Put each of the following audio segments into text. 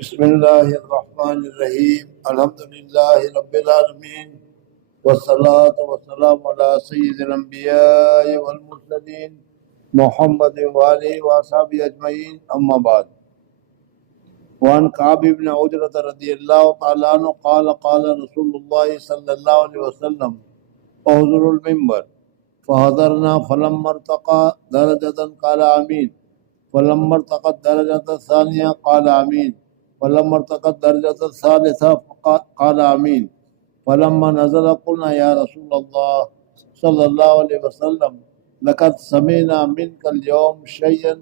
بسم اللہ الرحمن الرحیم الحمد للہ رب العالمین والصلاة والسلام علی سید الانبیاء والمرسلین محمد وآلہ وصحبہ اجمعین اما بعد وعن کعب بن عجرۃ رضی اللہ تعالی عنہ قال قال رسول اللہ صلی اللہ علیہ وسلم احضر المنبر فحضرنا فلما ارتقى درجة قال آمین فلما ارتقى الدرجة الثانية قال آمین فلما ارتقى الدرجة الثالثة قال آمين فلما نزل قلنا يا رسول الله صلى الله عليه وسلم لقد سمعنا منك اليوم شيئا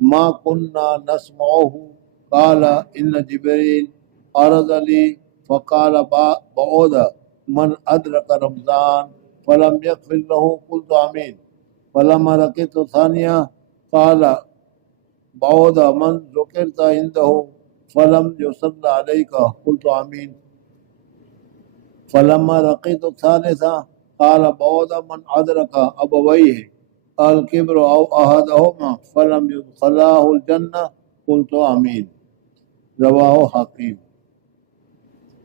ما كنا نسمعه قال إن جبريل عرض لي فقال بعود من أدرك رمضان فلم يغفر له قلت آمين فلما رقيت ثانية قال بعود من ذكرت عنده فلم يصل عليك قلت آمين فلما رقيت الثالثة قال بعد من أدرك أبويه الكبر أو أحدهما فلم يدخلاه الجنة قلت آمين رواہ حاکم۔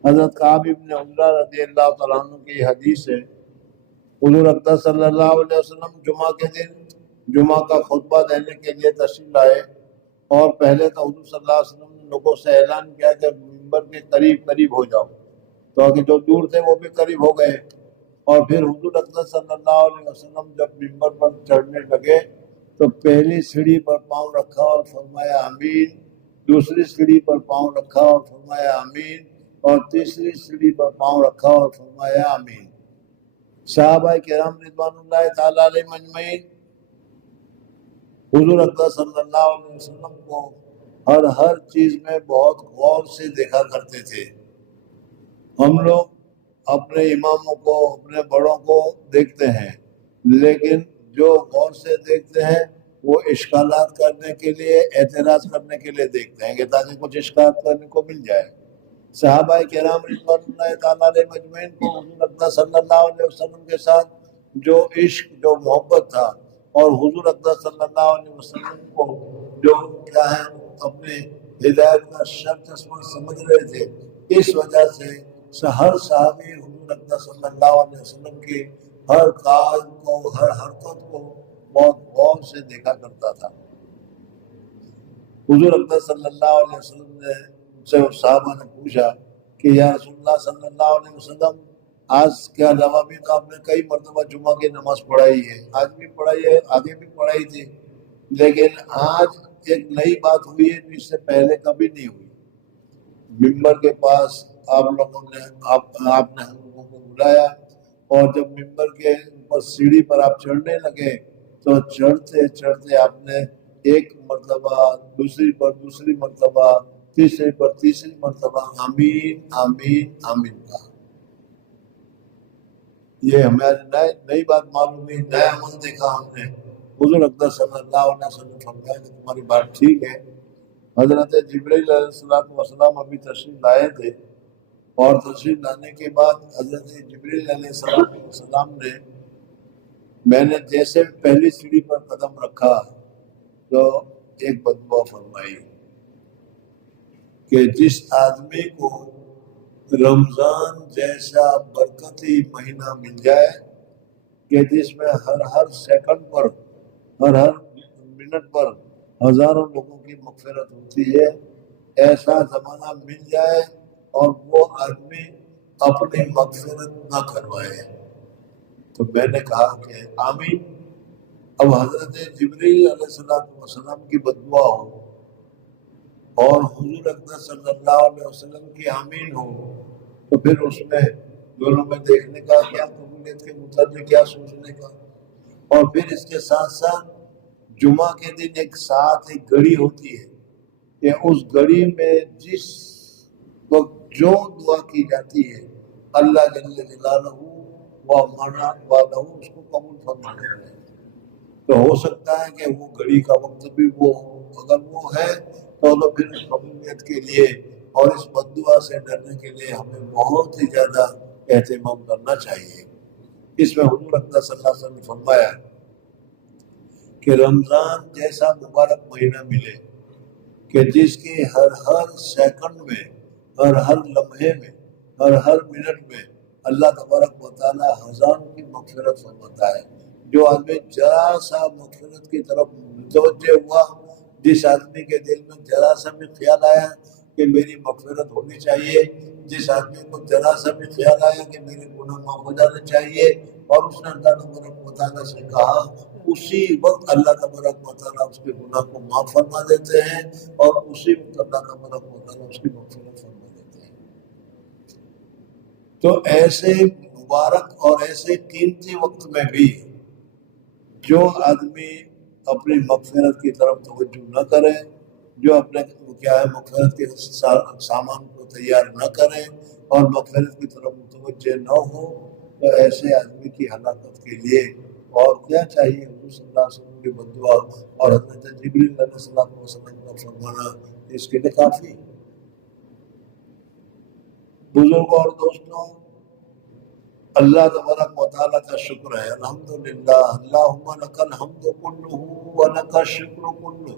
حضرت کعب بن عجرہ رضی اللہ تعالیٰ عنہ کی حدیث ہے، حضور اقدس صلی اللہ علیہ وسلم جمعہ کے دن جمعہ کا خطبہ دینے کے لیے تشریف لائے، اور پہلے تو حضور صلی اللہ علیہ وسلم نے لوگوں سے اعلان کیا کہ منبر کے قریب ہو جاؤ، تو کہ جو دور تھے وہ بھی قریب ہو گئے، اور پھر حضور اقدس صلی اللہ علیہ وسلم جب منبر پر چڑھنے لگے تو پہلی سیڑھی پر پاؤں رکھا اور فرمایا آمین، دوسری سیڑھی پر پاؤں رکھا اور فرمایا آمین، اور تیسری سیڑھی پر پاؤں رکھا اور فرمایا آمین۔ صحابہ کرام رضوان اللہ تعالیٰ علیہم اجمعین حضور اقدس صلی اللہ علیہ وسلم کو ہر چیز میں بہت غور سے دیکھا کرتے تھے۔ ہم لوگ اپنے اماموں کو، اپنے بڑوں کو دیکھتے ہیں، لیکن جو غور سے دیکھتے ہیں وہ اشکالات کرنے کے لیے، اعتراض کرنے کے لیے دیکھتے ہیں کہ تاکہ کچھ اشکالات کرنے کو مل جائے۔ صحابہ کرام رضوان اللہ تعالیٰ علیہ مجمعین کو حضور اقدس صلی اللہ علیہ وسلم کے ساتھ جو عشق، جو محبت تھا، اور حضور اقدس صلی اللہ علیہ وسلم کو جو کیا ہے اپنے ہدایت کا شرط سمجھ رہے تھے، اس وجہ سے ہر صحابی حضور اقدس صلی اللہ علیہ وسلم کی ہر کاج کو، ہر حرکت کو بہت غور سے دیکھا کرتا تھا۔ حضور اقدس صلی اللہ علیہ وسلم نے سے صحابہ نے پوچھا کہ یا رسول اللہ صلی اللہ علیہ وسلم، آج کے علاوہ بھی تو آپ نے کئی مرتبہ جمعہ کی نماز پڑھائی ہے، آج بھی پڑھائی ہے، آگے بھی پڑھائی تھی، لیکن آج ایک نئی بات ہوئی ہے جو اس سے پہلے کبھی نہیں ہوئی۔ ممبر کے پاس آپ نے ہم لوگوں کو بلایا، اور جب ممبر کے اوپر سیڑھی پر آپ چڑھنے لگے تو چڑھتے چڑھتے آپ نے ایک مرتبہ، دوسری مرتبہ، تیسری مرتبہ آمین آمین آمین کہا۔ یہ ہمیں نئی بات معلوم ہوئی، نیا عمل دیکھا ہم نے۔ حضور اقدس صلی اللہ علیہ وسلم فرمایا کہ تمہاری بات ٹھیک ہے۔ حضرت جبرائیل علیہ السلام ابھی تشریف لائے تھے، اور تشریف لانے کے بعد حضرت جبرائیل علیہ السلام نے، میں نے جیسے پہلی سیڑھی پر قدم رکھا تو ایک بددعا فرمائی کہ جس آدمی کو رمضان جیسا برکتی مہینہ مل جائے کہ جس میں ہر سیکنڈ پر، ہر منٹ پر ہزاروں لوگوں کی مغفرت ہوتی ہے، ایسا زمانہ مل جائے اور وہ آدمی اپنی مغفرت نہ کروائے۔ تو میں نے کہا کہ آمین۔ اب حضرت جبرائیل علیہ السلام کی بددعا ہو اور حضور اقدس صلی اللہ علیہ وسلم کی آمین ہو، تو پھر اس میں دونوں میں دیکھنے کا کیا، قبولیت کے متعلق کیا سوچنے کا۔ اور پھر اس کے ساتھ ساتھ جمعہ کے دن ایک گھڑی ہوتی ہے کہ اس گھڑی میں جس وقت جو دعا کی جاتی ہے اللہ جل جلالہ و منا والہ اس کو قبول فرما لیتا ہے۔ تو ہو سکتا ہے کہ وہ گھڑی کا وقت بھی وہ اگر وہ ہے تو پھر اس قبولیت کے لیے اور اس بددعا سے ڈرنے کے لیے ہمیں بہت ہی زیادہ اہتمام کرنا چاہیے۔ اس میں حضور اقدس صلی اللہ علیہ وسلم نے فرمایا کہ رمضان جیسا مبارک مہینہ ملے کہ جس کی ہر سیکنڈ میں، ہر لمحے میں، ہر منٹ میں اللہ تبارک و تعالیٰ ہزاروں کی مغفرت فرماتا ہے۔ جو آدمی ذرا سا مغفرت کی طرف متوجہ ہوا، جس آدمی کے دل میں ذرا سا بھی خیال آیا کہ میری مغفرت ہونی چاہیے، جس آدمی کو ذرا سا بھی خیال آیا کہ میرے گناہ معاف ہو جانے چاہیے، اور اس نے اللہ تبارک و تعالیٰ سے کہا، اسی وقت اللہ تبارک و تعالیٰ اس کے گناہ کو معاف فرما دیتے ہیں، اور اسی وقت اللہ تبارک و تعالیٰ اس کی مغفرت فرما دیتے ہیں۔ تو ایسے مبارک اور ایسے قیمتی وقت میں بھی جو آدمی اپنی مغفرت کی طرف توجہ نہ کرے، جو اپنے کیا ہے مغفرت کے سامان کو تیار نہ کرے اور مغفرت کی طرف متوجہ نہ ہو، تو ایسے آدمی کی ہلاکت کے لیے اور کیا چاہیے؟ حضور صلی اللہ علیہ وسلم کی بددعا اور حضرت جبریل علیہ السلام کا فرمانا اس کے لیے کافی۔ بزرگوں اور دوستوں، اللہ تبارک و تعالیٰ کا شکر ہے، الحمدللہ، اللہم لک الحمد کلہ و لک الشکر کلہ،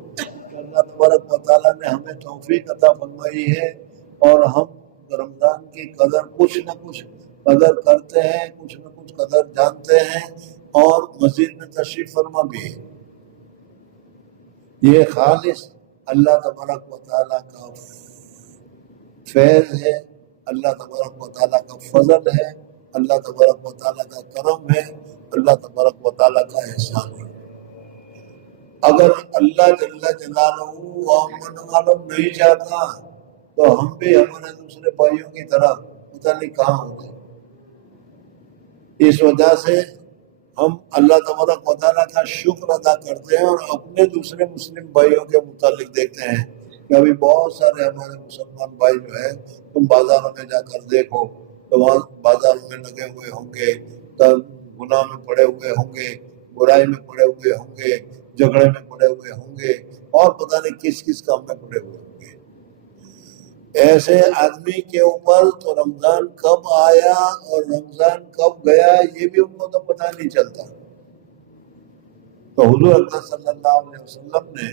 کہ اللہ تبارک و تعالیٰ نے ہمیں توفیق عطا فرمائی ہے اور ہم رمضان کی قدر کچھ نہ کچھ قدر کرتے ہیں، کچھ نہ کچھ قدر جانتے ہیں، اور مزید میں تشریف فرما بھی ہے۔ یہ خالص اللہ تبارک و تعالیٰ کا فیض ہے، اللہ تبارک و تعالیٰ کا فضل ہے، اللہ تبارک و تعالیٰ کا کرم ہے، اللہ تبارک و تعالیٰ کا احسان ہے۔ اگر اللہ جل جلالہ عالم نہیں چاہتا تو ہم بھی ہمارے دوسرے بھائیوں کی طرح پتہ نہیں کہاں ہوتے۔ اس وجہ سے ہم اللہ تبارک و تعالیٰ کا شکر ادا کرتے ہیں، اور اپنے دوسرے مسلم بھائیوں کے متعلق دیکھتے ہیں کہ ابھی بہت سارے ہمارے مسلمان بھائی جو ہیں، تم بازاروں میں جا کر دیکھو تو وہاں بازاروں میں لگے ہوئے ہوں گے، گناہ میں پڑے ہوئے ہوں گے، برائی میں پڑے ہوئے ہوں گے، جھگڑے میں پڑے ہوئے ہوں گے، اور پتہ نہیں کس کس کام میں پڑے ہوئے ہوں گے۔ ایسے آدمی کے اوپر تو رمضان کب آیا اور رمضان کب گیا یہ بھی ان کو تو پتہ نہیں چلتا۔ تو حضور اکرم صلی اللہ علیہ وسلم نے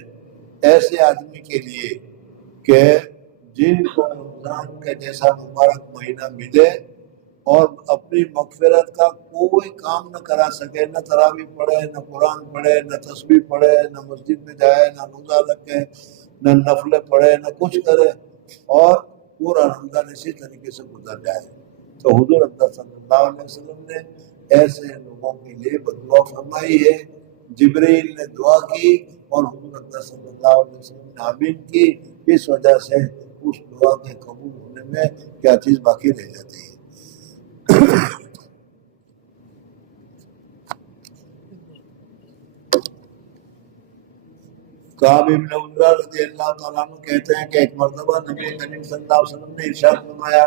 ایسے آدمی کے لیے کہ جن کو رمضان کے جیسا مبارک مہینہ ملے اور اپنی مغفرت کا کوئی کام نہ کرا سکے، نہ تراویح پڑھے، نہ قرآن پڑھے، نہ تسبیح پڑھے، نہ مسجد میں جائے، نہ روزہ رکھے، نہ نفلیں پڑھے، نہ کچھ کرے، اور پورا رمضان اسی طریقے سے گزر جائے، تو حضور اکرم صلی اللہ علیہ وسلم نے ایسے لوگوں کے لیے بددعا فرمائی ہے۔ جبریل نے دعا کی اور حضور اکرم صلی اللہ علیہ وسلم نے آمین کی۔ اس وجہ سے اس دعا کے قبول ہونے میں کیا چیز باقی رہ جاتی ہے۔ کعب ابن عجرہ رضی اللہ تعالیٰ عنہ کہتے ہیں کہ ایک مرتبہ نبی کریم صلی اللہ علیہ وسلم نے ارشاد فرمایا،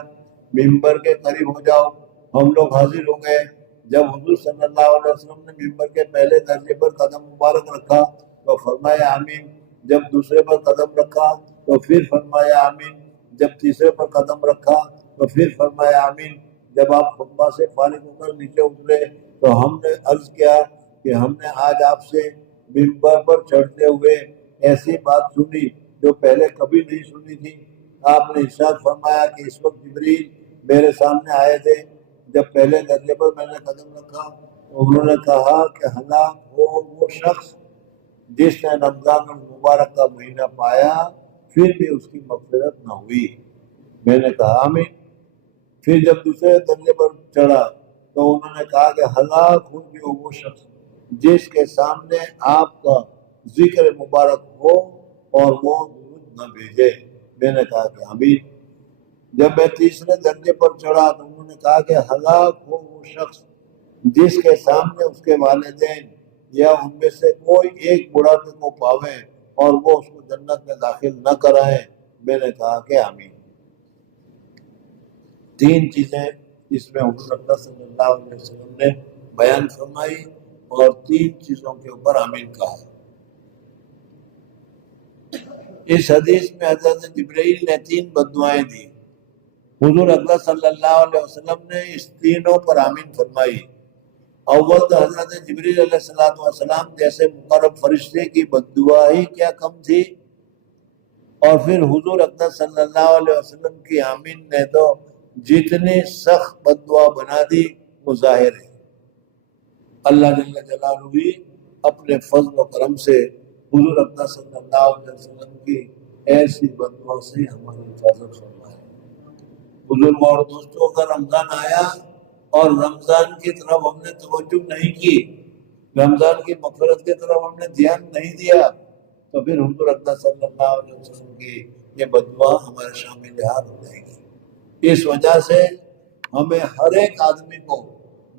ممبر کے قریب ہو جاؤ۔ ہم لوگ حاضر ہو گئے۔ جب حضور صلی اللہ علیہ وسلم نے ممبر کے پہلے درجے پر قدم مبارک رکھا تو فرمایا آمین، جب دوسرے پر قدم رکھا تو پھر فرمایا آمین، جب تیسرے پر قدم رکھا تو پھر فرمایا آمین۔ جب آپ خطبہ سے فارغ ہو کر نیچے اترے تو ہم نے عرض کیا کہ ہم نے آج آپ سے ممبر پر چڑھتے ہوئے ایسی بات سنی جو پہلے کبھی نہیں سنی تھی۔ آپ نے ارشاد فرمایا کہ اس وقت جبریل میرے سامنے آئے تھے، جب پہلے درجے پر میں نے قدم رکھا تو انہوں نے کہا کہ ہلاک ہو وہ شخص جس نے رمضان المبارک کا مہینہ پایا پھر بھی اس کی مغفرت نہ ہوئی۔ میں نے کہا آمین۔ پھر جب دوسرے درجے پر چڑھا تو انہوں نے کہا کہ ہلاک ہو جو وہ شخص جس کے سامنے آپ کا ذکر مبارک ہو اور وہ درود نہ بھیجے۔ میں نے کہا کہ آمین۔ جب میں تیسرے درجے پر چڑھا تو انہوں نے کہا کہ ہلاک ہو وہ شخص جس کے سامنے اس کے والدین یا ان میں سے کوئی ایک بڑھاپے کو پاوے اور وہ اس کو جنت میں داخل نہ کرائے۔ میں نے کہا کہ آمین۔ تین چیزیں اس میں حضور اکرم صلی اللہ علیہ وسلم نے بیان فرمائی اور تین چیزوں کے اوپر آمین کہا۔ اس حدیث میں حضرت جبرائیل نے تین بددعائیں دی، حضور اکرم صلی اللہ علیہ وسلم نے اس تینوں پر آمین فرمائی۔ اول تو حضرت جبرائیل علیہ السلام جیسے مقرب فرشتے کی بددعا ہی کیا کم تھی، اور پھر حضور اکرم صلی اللہ علیہ وسلم کی آمین نے تو جتنی سخت بد دعا بنا دی وہ ظاہر ہے۔ اللہ جل جلالہ بھی اپنے فضل و کرم سے حضور اکرم صلی اللہ علیہ وسلم کی ایسی بد دعا سے ہماری حفاظت فرمائے۔ بزرگ اور دوستوں کا رمضان آیا اور رمضان کی طرف ہم نے توجہ نہیں کی، رمضان کی مغفرت کی طرف ہم نے دھیان نہیں دیا، تو پھر حضور اکرم صلی اللہ علیہ وسلم کی یہ بد دعا ہمارے شامل حال ہو جائے گی۔ اس وجہ سے ہمیں ہر ایک آدمی کو،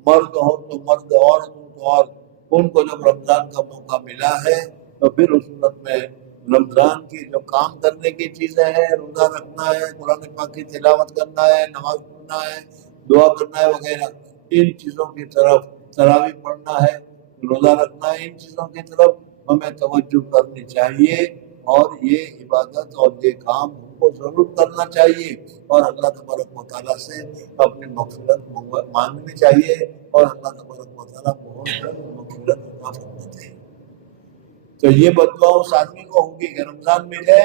مرد ہو تو مرد، عورت ہو تو عورت، ان کو جب رمضان کا موقع ملا ہے تو پھر اس صورت میں رمضان کی جو کام کرنے کی چیزیں ہیں، روزہ رکھنا ہے، قرآن پاک کی تلاوت کرنا ہے، نماز پڑھنا ہے، دعا کرنا ہے وغیرہ، ان چیزوں کی طرف، تراویح پڑھنا ہے، روزہ رکھنا ہے، ان چیزوں کی طرف ہمیں توجہ کرنی چاہیے، اور یہ عبادت اور یہ کام ہم کو ضرور کرنا چاہیے، اور اللہ تبارک و تعالیٰ سے اپنی مغفرت مانگنی چاہیے، اور اللہ تبارک و تعالیٰ بہت مغفرت عطا فرماتے ہیں۔ تو یہ بد دعا اس آدمی کو ہوگی کہ رمضان ملے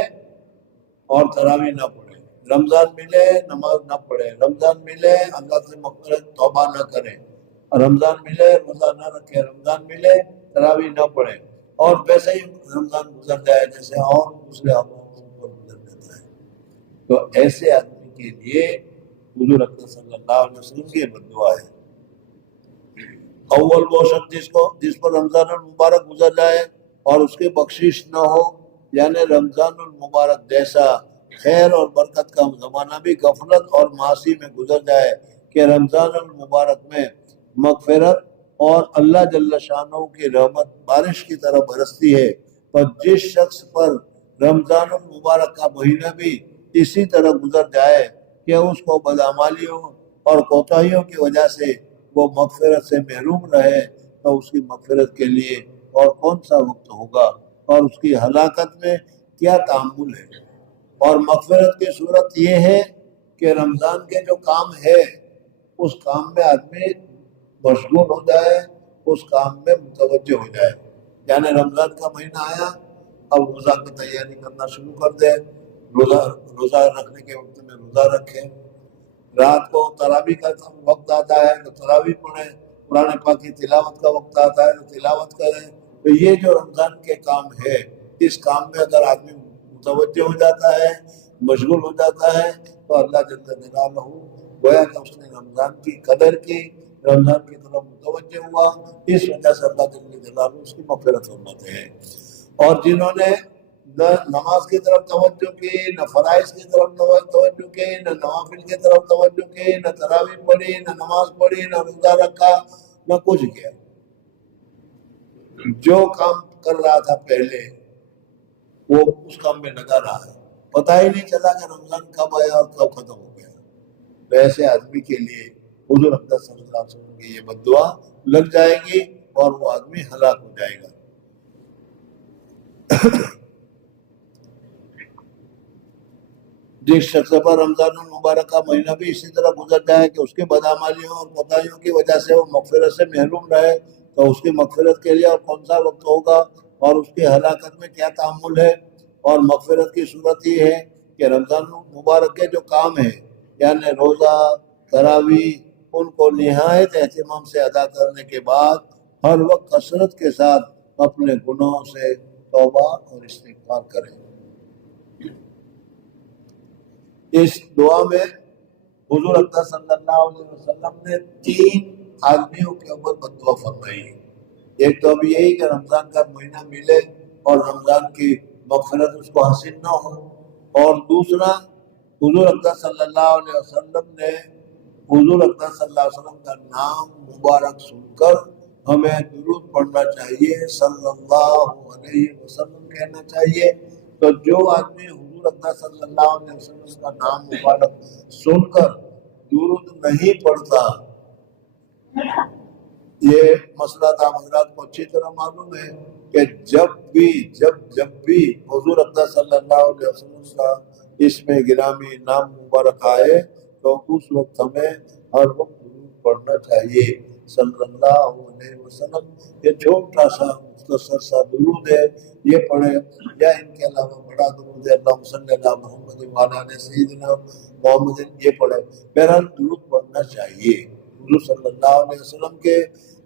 اور تراویح نہ پڑھے، رمضان ملے نماز نہ پڑھے، رمضان ملے اللہ سے مغفرت توبہ نہ کرے، رمضان ملے روزہ نہ رکھے، رمضان ملے تراویح نہ پڑھے، اور ویسے ہی رمضان گزر جائے جیسے اور دوسرے ہفتوں پر گزر جاتا ہے۔ تو ایسے آدمی کے لیے حضور اکرم صلی اللہ علیہ وسلم کی بد دعا ہے۔ اول وہ شخص جس پر رمضان المبارک گزر جائے اور اس کی بخشش نہ ہو، یعنی رمضان المبارک جیسا خیر اور برکت کا زمانہ بھی غفلت اور معاصی میں گزر جائے کہ رمضان المبارک میں مغفرت اور اللہ جل شانہ کی رحمت بارش کی طرح برستی ہے، پر جس شخص پر رمضان المبارک کا مہینہ بھی اسی طرح گزر جائے کہ اس کو بدعمالیوں اور کوتاہیوں کی وجہ سے وہ مغفرت سے محروم رہے، تو اس کی مغفرت کے لیے اور کون سا وقت ہوگا، اور اس کی ہلاکت میں کیا تعامل ہے۔ اور مغفرت کی صورت یہ ہے کہ رمضان کے جو کام ہے اس کام میں آدمی مشغول ہو جائے، اس کام میں متوجہ ہو جائے، یعنی رمضان کا مہینہ آیا، اب روزہ کی تیاری کرنا شروع کر دے، روزہ رکھنے کے وقت میں روزہ رکھے، رات کو تراویح کا وقت آتا ہے تو تراویح پڑھے، قرآن پاک کی تلاوت کا وقت آتا ہے تو تلاوت کریں۔ تو یہ جو رمضان کے کام ہے، اس کام میں اگر آدمی متوجہ ہو جاتا ہے، مشغول ہو جاتا ہے، تو اللہ جل جلالہ گویا کہ اس نے رمضان کی قدر کی، رمضان کی طرف متوجہ ہوا، اس وجہ سے اللہ جل جلالہ اس کی مغفرت فرماتے ہیں۔ اور جنہوں نے نہ نماز کی طرف توجہ کی، نہ فرائض کی طرف توجہ کی، نہ نوافل کی طرف توجہ کی، نہ تراویح پڑھی، نہ نماز پڑھی، نہ روزہ رکھا، نہ کچھ کیا، جو کام کر رہا تھا پہلے وہ اس کام میں لگا رہا ہے، پتہ ہی نہیں چلا کہ رمضان کب آیا اور کب ختم ہو گیا۔ تو ایسے آدمی کے لیے حضور اکرم صلی اللہ علیہ وسلم کی یہ بد دعا لگ جائے گی اور وہ آدمی ہلاک ہو جائے گا۔ جس شخص پر رمضان المبارک کا مہینہ بھی اسی طرح گزر جائے کہ اس کے بدعمالیوں اور کوتاہیوں کی وجہ سے وہ مغفرت سے محروم رہے، تو اس کی مغفرت کے لیے اور کون سا وقت ہوگا اور اس کی ہلاکت میں کیا تعامل ہے۔ اور مغفرت کی صورت یہ ہے کہ رمضان المبارک کے جو کام ہیں، یعنی روزہ، تراویح، ان کو نہایت اہتمام سے ادا کرنے کے بعد ہر وقت کثرت کے ساتھ اپنے گناہوں سے توبہ اور استغفار کریں۔ اس دعا میں حضور اکرم صلی اللہ علیہ وسلم نے 3 آدمیوں کے اوپر بد دعا فرمائی ہے۔ ایک تو اب یہی کہ رمضان کا مہینہ ملے اور رمضان کی مغفرت اس کو حاصل نہ ہو، اور دوسرا حضور اکرم صلی اللہ علیہ وسلم نے حضور اکرم صلی اللہ علیہ وسلم کا نام مبارک سن کر ہمیں درود پڑھنا چاہیے، صلی اللہ علیہ وسلم کہنا چاہیے۔ تو جو آدمی حضور اکرم صلی اللہ علیہ وسلم کا نام مبارک سن کر درود نہیں پڑھتا، یہ مسئلہ آپ حضرات کو اچھی طرح معلوم ہے کہ جب بھی حضور اکرم صلی اللہ علیہ وسلم کا اسم گرامی نام مبارک آئے تو اس وقت ہمیں ہر وقت درود پڑھنا چاہیے، صلی اللہ علیہ وسلم. یہ چھوٹا سا مختصر سا درود ہے، یہ پڑھے، یا ان کے علاوہ بڑا درود ہے اللہم صلی علی محمد وعلی آل سیدنا محمد، یہ پڑھے. بہرحال درود پڑھنا چاہیے. حضور صلی اللہ علیہ وسلم کے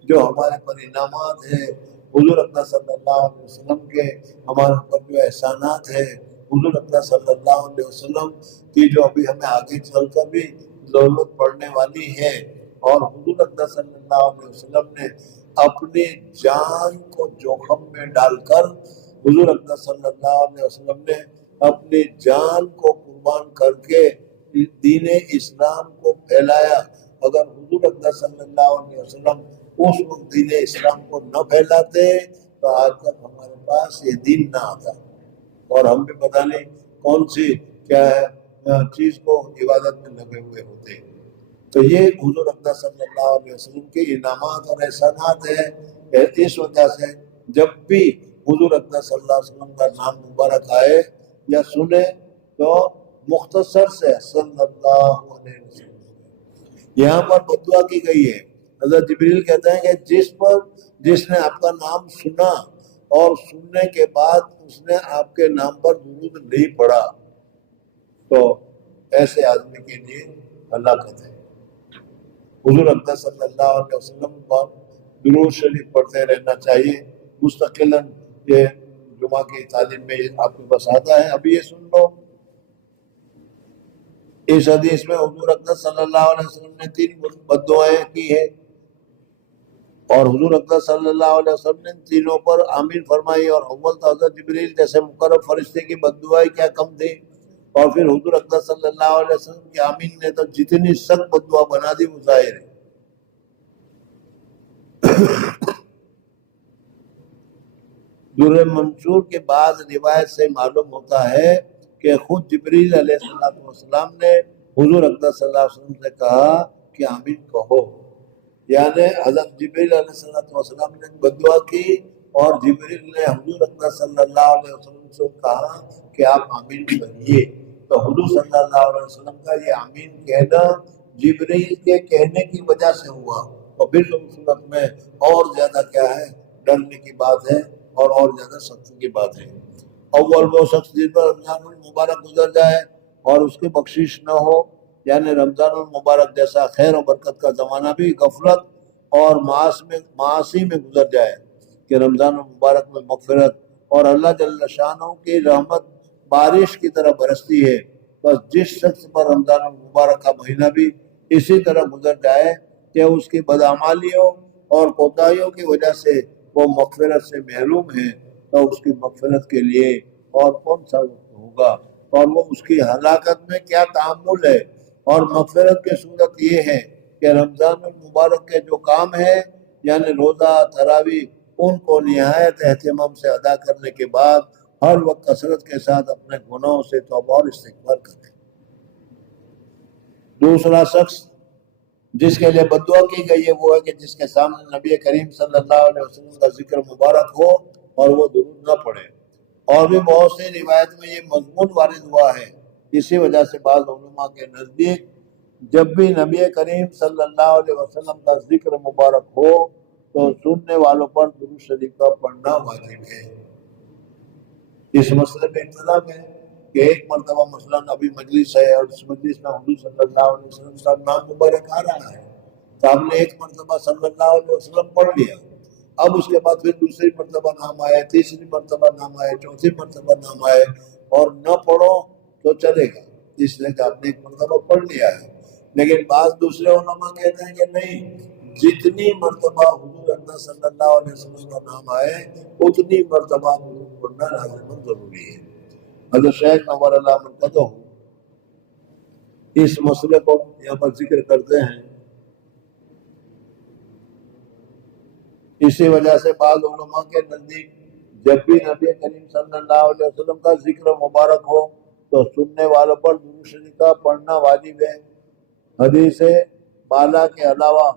جو ہمارے پر انعامات ہیں، حضور اکرم صلی اللہ علیہ وسلم کے ہمارے پر جو احسانات ہیں، حضور اکرم صلی اللہ علیہ وسلم کی جو ابھی ہمیں آگے چل کر بھی ضرورت پڑنے والی ہے، اور حضور اکرم صلی اللہ علیہ وسلم نے اپنی جان کو جوخم میں ڈال کر، حضور اکرم صلی اللہ علیہ وسلم نے اپنی جان کو قربان کر کے دین اسلام کو پھیلایا. اگر حضور اکرم صلی اللہ علیہ وسلم اس وقت دین اسلام کو نہ پھیلاتے تو آج تک ہمارے پاس یہ دین نہ آتا، اور ہم بھی پتہ نہیں کون سی کیا ہے چیز کو عبادت میں لگے ہوئے ہوتے. تو یہ حضور اکرم صلی اللہ علیہ وسلم کے انعامات اور احسانات ہیں. اس وجہ سے جب بھی حضور اکرم صلی اللہ علیہ وسلم کا نام مبارک آئے یا سنے تو مختصر سے صلی اللہ علیہ وسلم. یہاں پر بدعا کی گئی ہے. حضرت جبریل کہتے ہیں کہ جس نے آپ کا نام سنا اور سننے کے بعد اس نے آپ کے نام پر درود نہیں پڑھا تو ایسے آدمی کے لیے ہلاکت ہے. حضور اکرم صلی اللہ علیہ وسلم پر درود شریف پڑھتے رہنا چاہیے مستقلاً. یہ جمعہ کی تعلیم میں آپ کے پاس آتا ہے، ابھی یہ سن لو. اس حدیث میں حضور اکرم صلی اللہ علیہ وسلم نے 3 بددعائیں کی ہیں، اور حضور اکرم صلی اللہ علیہ وسلم نے تینوں پر آمین فرمائی. اور اول تو حضرت جبریل جیسے مقرب فرشتے کی بددعائیں کیا کم تھی، اور پھر حضور اکرم صلی اللہ علیہ وسلم کی آمین نے تو جتنی سخت بددعا بنا دی وہ ظاہر ہے. در منصور کے بعض روایت سے معلوم ہوتا ہے کہ خود جبریل علیہ السلام نے حضور اکرم صلی اللہ علیہ وسلم سے کہا کہ آمین کہو. یعنی حضرت جبریل علیہ السلام نے بددعا کی اور جبریل نے حضور اکرم صلی اللہ علیہ وسلم سے کہا کہ آپ آمین کہیے. تو حضور صلی اللہ علیہ وسلم کا یہ آمین کہنا جبریل کے کہنے کی وجہ سے ہوا، اور پھر اس صورت میں اور زیادہ کیا ہے ڈرنے کی بات ہے اور زیادہ سختی کی بات ہے. اول وہ شخص جس پر رمضان المبارک گزر جائے اور اس کی بخشش نہ ہو، یعنی رمضان المبارک جیسا خیر و برکت کا زمانہ بھی غفلت اور معاصی میں گزر جائے، کہ رمضان المبارک میں مغفرت اور اللہ جل شانہ کی رحمت بارش کی طرح برستی ہے. بس جس شخص پر رمضان المبارک کا مہینہ بھی اسی طرح گزر جائے کہ اس کی بدعمالیوں اور کوتاہیوں کی وجہ سے وہ مغفرت سے محروم ہے، تو اس کی مغفرت کے لیے اور کون سا وقت ہوگا، اور وہ اس کی ہلاکت میں کیا تعامل ہے. اور مغفرت کی صورت یہ ہے کہ رمضان المبارک کے جو کام ہیں یعنی روزہ تراویح، ان کو نہایت اہتمام سے ادا کرنے کے بعد ہر وقت کثرت کے ساتھ اپنے گناہوں سے توبہ اور استغفار کریں. دوسرا شخص جس کے لیے بددعا کی گئی ہے وہ ہے کہ جس کے سامنے نبی کریم صلی اللہ علیہ وسلم کا ذکر مبارک ہو اور وہ درود نہ پڑھے. اور بھی بہت سی روایت میں یہ مضمون وارد ہوا ہے. اسی وجہ سے بعض علماء کے نزدیک جب بھی نبی کریم صلی اللہ علیہ وسلم کا ذکر مبارک ہو تو سننے والوں پر درود شریف کا پڑھنا واجب ہے. اس مسئلے میں اختلاف ہے کہ ایک مرتبہ مثلا ابھی مجلس ہے اور اس مجلس میں حضور صلی اللہ علیہ وسلم کا نام مبارک آ رہا ہے، تو آپ نے ایک مرتبہ صلی اللہ علیہ وسلم پڑھ لیا، اب اس کے بعد پھر دوسری مرتبہ نام آئے، تیسری مرتبہ نام آئے، چوتھی مرتبہ نام آئے اور نہ پڑھو تو چلے گا، اس لیے کہ آپ نے ایک مرتبہ پڑھ لیا ہے. لیکن بعض دوسرے علماء کہتے ہیں کہ نہیں، جتنی مرتبہ حضور اکرم صلی اللہ علیہ وسلم کا نام آئے اتنی مرتبہ درود پڑھنا لازم ضروری ہے. حضرت شیخ نور اللہ مرتضی اس مسئلے کو یہاں پر ذکر کرتے ہیں. اسی وجہ سے بعض علماء کے نزدیک جب بھی نبی کریم صلی اللہ علیہ وسلم کا ذکر مبارک ہو تو سننے والوں پر درود شریف کا پڑھنا واجب ہے. حدیث بالا کے علاوہ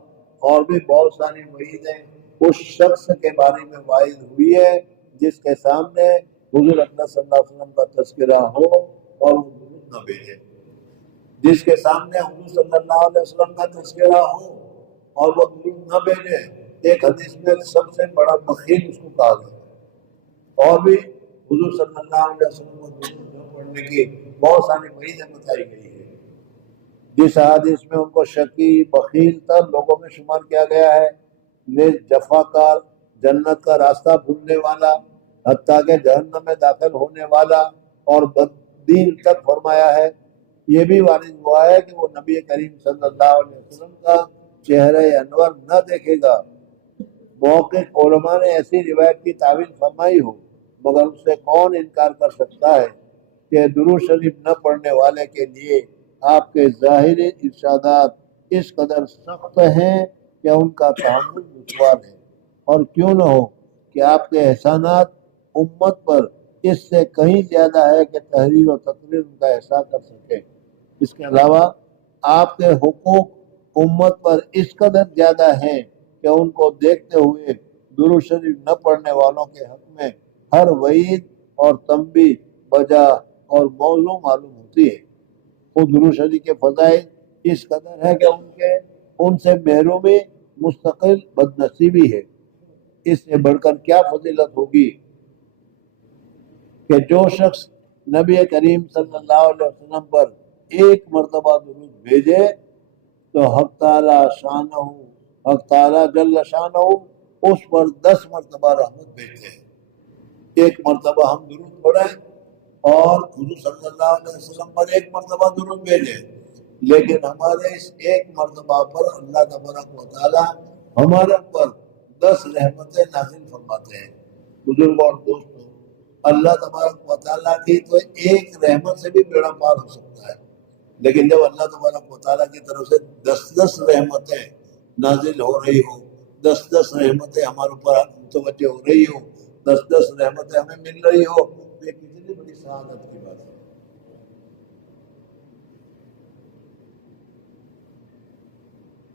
اور بھی بہت ساری وعیدیں اس شخص کے بارے میں وارد ہوئی ہے جس کے سامنے حضور اکرم صلی اللہ علیہ وسلم کا تذکرہ ہو اور وہ درود نہ بھیجے. جس کے سامنے حضور صلی اللہ علیہ وسلم کا تذکرہ ہو اور وہ درود نہ بھیجے، ایک حدیث میں سب سے بڑا بخیل اس کو کہا گیا۔ اور بھی حضور صلی اللہ علیہ وسلم کو درود نہ پڑھنے کی بہت ساری وجہیں بتائی گئی ہے۔ جس حدیث میں ان کو شقی، بخیل تر لوگوں میں شمار کیا گیا ہے، نیز جفاکار، جنت کا راستہ بھولنے والا، حتیٰ کہ جہنم میں داخل ہونے والا اور بددین تک فرمایا ہے۔ یہ بھی وارد ہوا ہے کہ وہ نبی کریم صلی اللہ علیہ وسلم کا چہرہ انور نہ دیکھے گا۔ موقف علماء نے ایسی روایت کی تعویل فرمائی ہو، مگر اس سے کون انکار کر سکتا ہے کہ درود شریف نہ پڑھنے والے کے لیے آپ کے ظاہری ارشادات اس قدر سخت ہیں کہ ان کا تحمل دشوار ہے، اور کیوں نہ ہو کہ آپ کے احسانات امت پر اس سے کہیں زیادہ ہے کہ تحریر و تقریر ان کا احساس کر سکے۔ اس کے علاوہ آپ کے حقوق امت پر اس قدر زیادہ ہیں کہ ان کو دیکھتے ہوئے درود شریف نہ پڑھنے والوں کے حق میں ہر وعید اور تنبیہ بجا اور موضوع معلوم ہوتی ہے۔ خود درود شریف کے فضائل اس قدر ہے کہ ان سے محرومی مستقل بدنصیبی ہے۔ اس سے بڑھ کر کیا فضیلت ہوگی کہ جو شخص نبی کریم صلی اللہ علیہ وسلم پر ایک مرتبہ درود بھیجے تو حق تعالی جل شانہ اس پر 10 مرتبہ رحمت بھیجتے ہیں۔ ایک مرتبہ ہم درود پڑھیں اور حضور صلی اللہ علیہ وسلم پر ایک مرتبہ درود بھیجیں، لیکن ہمارے اس ایک مرتبہ پر اللہ تبارک و تعالی ہمارے پر 10 رحمتیں نازل فرماتے ہیں۔ بزرگوں اور دوستوں، اللہ تبارک و تعالیٰ کی تو ایک رحمت سے بھی بیڑا پار ہو سکتا ہے، لیکن جب اللہ تبارک و تعالیٰ کی طرف سے 10 رحمتیں نازل ہو رہی ہوں، 10 رحمتیں ہمارے اوپر متوجہ ہو رہی ہوں، 10 رحمتیں ہمیں مل رہی ہو، تو یہ کتنی بڑی سعادت کی بات ہے۔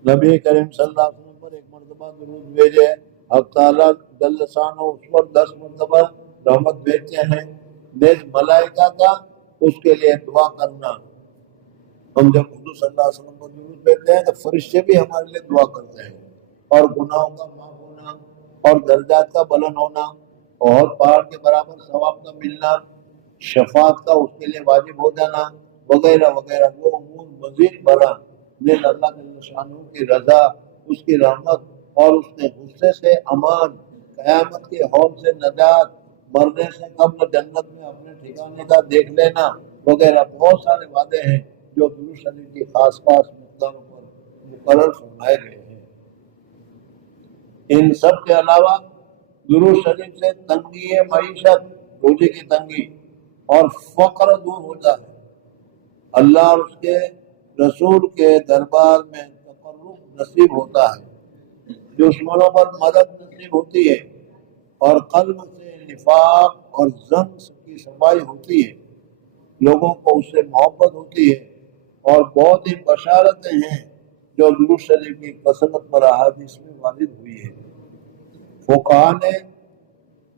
نبی کریم صلی اللہ علیہ وسلم پر ایک مرتبہ درود بھیجے، حق تعالیٰ جل شانہ اس پر 10 مرتبہ رحمت بھیجتے ہیں۔ نیز ملائکہ کا اس کے لیے دعا کرنا، ہم جب حضور صلی اللہ علیہ وسلم پر درود بھیجتے ہیں تو فرشتے بھی ہمارے لیے دعا کرتے ہیں، اور گناہوں کا معاف ہونا اور درجات کا بلند ہونا اور پہاڑ کے برابر ثواب کا ملنا، شفاعت کا اس کے لیے واجب ہو جانا وغیرہ وغیرہ، وہ امور مزید بڑھا نیز اللہ جل شانہ کی رضا، اس کی رحمت اور اس کے غصے سے امان، قیامت کے ہول سے نجات، مرنے سے قبل جنت میں اپنے ٹھکانے کا دیکھ لینا وغیرہ بہت سارے وعدے ہیں جو درود شریف کی خاص مقداروں پر مقرر فرمائے گئے ہیں۔ ان سب کے علاوہ درود شریف سے تنگی معیشت، روزی کی تنگی اور فقر دور ہوتا ہے۔ اللہ اور اس کے رسول کے دربار میں تقرب نصیب ہوتا ہے، دشمنوں پر مدد نصیب ہوتی ہے، اور قلب سے نفاق اور ظن کی صفائی ہوتی ہے، لوگوں کو اس سے محبت ہوتی ہے، اور بہت ہی بشارتیں ہیں جو درود شریف کی کثرت پر احادیث میں وارد ہوئی ہے۔ فقہاء نے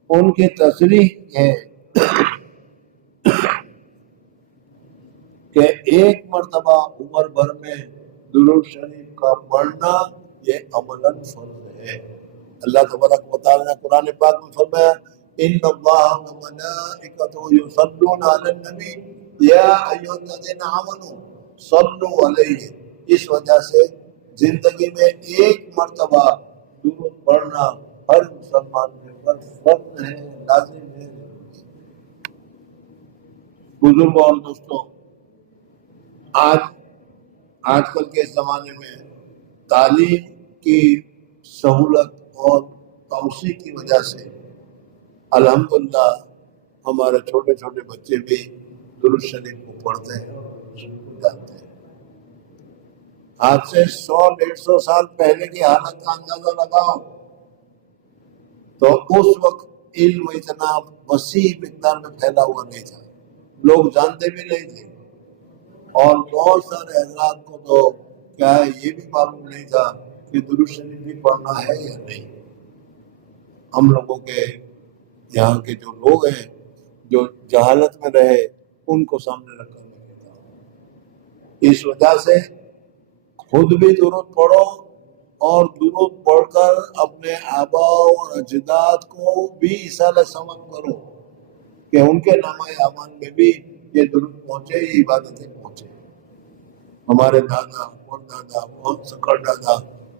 ان کی تصریح ہے کہ ایک مرتبہ عمر بھر میں درود شریف کا پڑھنا یہ عملاً فرض ہے۔ اللہ تبارک و تعالیٰ نے قرآن پاک میں فرمایا ان اللہ و ملائکتہ یصلون علی النبی یا ایھا الذین آمنوا صلوا علیہ۔ اس وجہ سے زندگی میں ایک مرتبہ درود پڑھنا ہر مسلمان کے پر فرض ہے، لازم ہے۔ بزرگوں اور دوستوں، آج کل کے زمانے میں تعلیم کی سہولت اور توسیع کی وجہ سے الحمدللہ ہمارے چھوٹے چھوٹے بچے بھی درود شریف کو پڑھتے ہیں اور اس کو جانتے ہیں۔ آج سے 100-150 سال پہلے کی حالت کا اندازہ لگاؤ تو اس وقت علم اتنا وسیع مقدار میں پھیلا ہوا نہیں تھا، لوگ جانتے بھی نہیں تھے، اور بہت سارے حضرات کو تو کیا ہے یہ بھی معلوم نہیں تھا کہ درود شریف بھی پڑھنا ہے یا نہیں۔ ہم لوگوں کے یہاں کے جو لوگ ہیں جو جہالت میں رہے ان کو سامنے رکھ کر میں کہتا ہوں، اس وجہ سے خود بھی درود پڑھو اور درود پڑھ کر اپنے آبا اور اجداد کو بھی اصالہ ثواب کرو کہ ان کے نامہ اعمال میں بھی یہ درود پہنچے، یہ عبادتیں پہنچے. ہمارے دادا اور دادا اور سکر دادا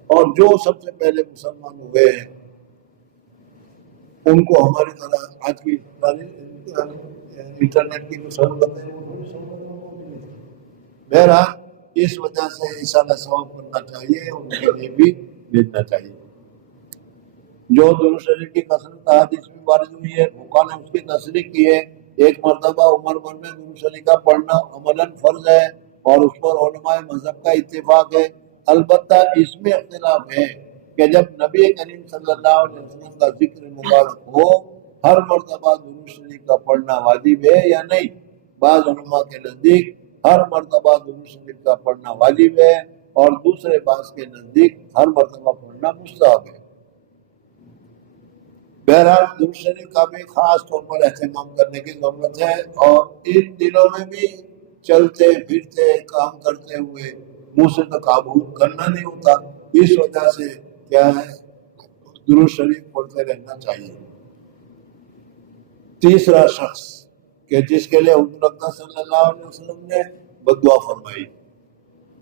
اور جو سب سے پہلے مسلمان ہوئے ہیں ان کو ہماری طرح آج کی انٹرنیٹ کی جو سہولت ہے بہرحال اس وجہ سے اصالہ ثواب کرنا چاہیے، ان کے لیے بھی بھیجنا چاہیے. جو درود شریف کی کثرت حدیث میں وارد ہوئی ہے فقہا نے اس کی تصریح کی ہے. ایک مرتبہ عمر بن میں درود شریف کا پڑھنا عملاً فرض ہے اور اس پر علماء مذہب کا اتفاق ہے. البتہ اس میں اختلاف ہے کہ جب نبی کریم صلی اللہ علیہ وسلم کا ذکر مبارک ہو ہر مرتبہ درود شریف کا پڑھنا واجب ہے یا نہیں. بعض علماء کے نزدیک ہر مرتبہ درود شریف کا پڑھنا واجب ہے اور دوسرے بعض کے نزدیک ہر مرتبہ پڑھنا مستحب ہے. بہرحال درود شریف کا بھی خاص طور پر اہتمام کرنے کی ضرورت ہے اور ان دنوں میں بھی چلتے پھرتے کام کرتے ہوئے منہ سے تو قابو کرنا نہیں ہوتا. اس وجہ سے کیا ہے درود شریف پڑھتے رہنا چاہیے. تیسرا شخص کہ جس کے لیے حضور اکرم صلی اللہ علیہ وسلم نے بددعا فرمائی